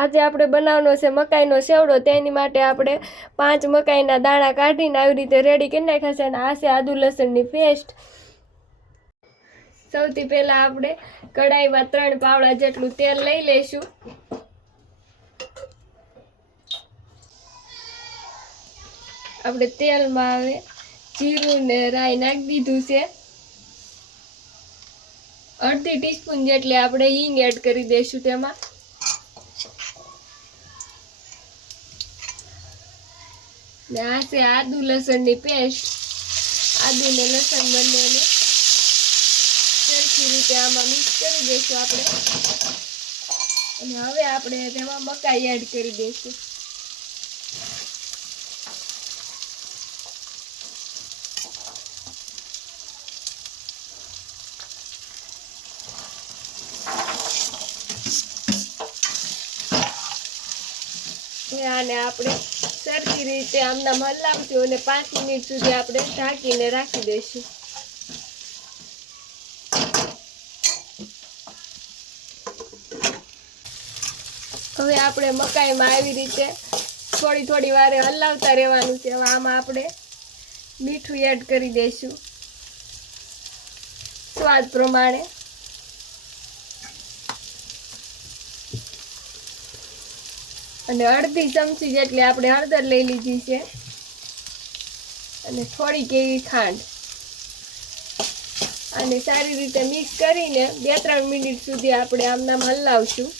આજે આપણે બનાવવાનો છે મકાઈનો સેવડો। તેની માટે આપણે 5 મકાઈના દાણા કાઢીને આવી રીતે રેડી કરી નાખ્યા છે। અને આ છે આદુ લસણની પેસ્ટ। સૌથી પહેલા આપણે કઢાઈમાં 3 પાવડા જેટલું તેલ લઈ લઈશું। આપણે તેલમાં હવે જીરું ને રાઈ નાખી દીધું છે। અડધી ટીસ્પૂન જેટલી આપણે હિંગ એડ કરી દઈશું તેમાં। ને આ છે આદુ લસણની પેસ્ટ। આદુ ને લસણ બંનેને સરખી રીતે આમાં મિક્સ કરી દઈશું આપણે। અને હવે આપણે તેમાં મકાઈ એડ કરી દઈશું। આને આપણે સરખી રીતે આમના હલાવશું અને 5 મિનિટ સુધી આપણે ઢાંકીને રાખી દઈશું। હવે આપણે મકાઈમાં આવી રીતે થોડી વારે હલાવતા રહેવાનું છે। હવે આમાં આપણે મીઠું એડ કરી દઈશું સ્વાદ પ્રમાણે। અને અડધી ચમચી જેટલી આપણે હળદર લઈ લીધી છે અને થોડીક એવી ખાંડ। અને સારી રીતે મિક્સ કરીને 2-3 મિનિટ સુધી આપણે આમનામ હલાવશું।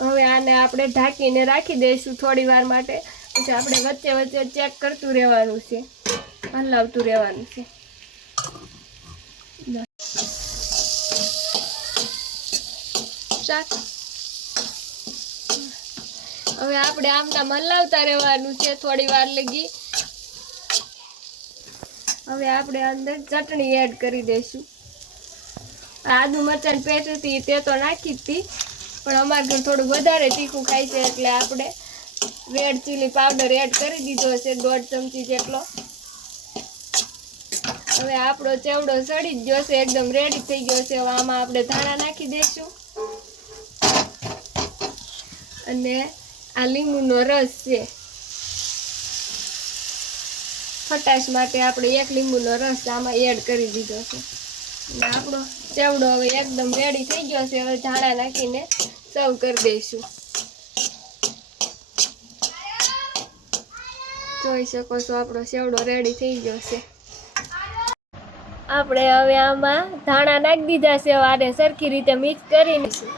હવે આને આપણે ઢાંકીને રાખી દઈશું થોડી વાર માટે। પછી આપણે વચ્ચે વચ્ચે ચેક કરતું રહેવાનું છે, હલાવતું રહેવાનું છે। હવે આપણે આમનામ હલાવતા રહેવાનું છે થોડી વાર લગી। હવે આપણે અંદર ચટણી એડ કરી દઈશું। આદુ મરચાંની પેસ્ટ હતી તે તો નાખી હતી, પણ અમારે ઘર થોડું વધારે તીખું ખાય છે એટલે આપણે રેડ ચીલી પાવડર એડ કરી દીધો છે 1.5 ચમચી જેટલો। હવે આપણો ચેવડો સડી જ ગયો છે, એકદમ રેડી થઈ ગયો છે। હવે આમાં આપણે ધાણા નાખી દઈશું અને આ લીંબુનો રસ છે, ખટાશ માટે આપણે 1 લીંબુનો રસ આમાં એડ કરી દીધો છે। અને આપણો ચેવડો હવે એકદમ રેડી થઈ ગયો છે। હવે ધાણા નાખીને સર્વ કરી દઈશું। જોઈ શકો છો આપણો સેવડો રેડી થઈ ગયો છે। આપણે હવે આમાં ધાણા નાખી દીધા છે। આને સરખી રીતે મિક્સ કરી લઈશું।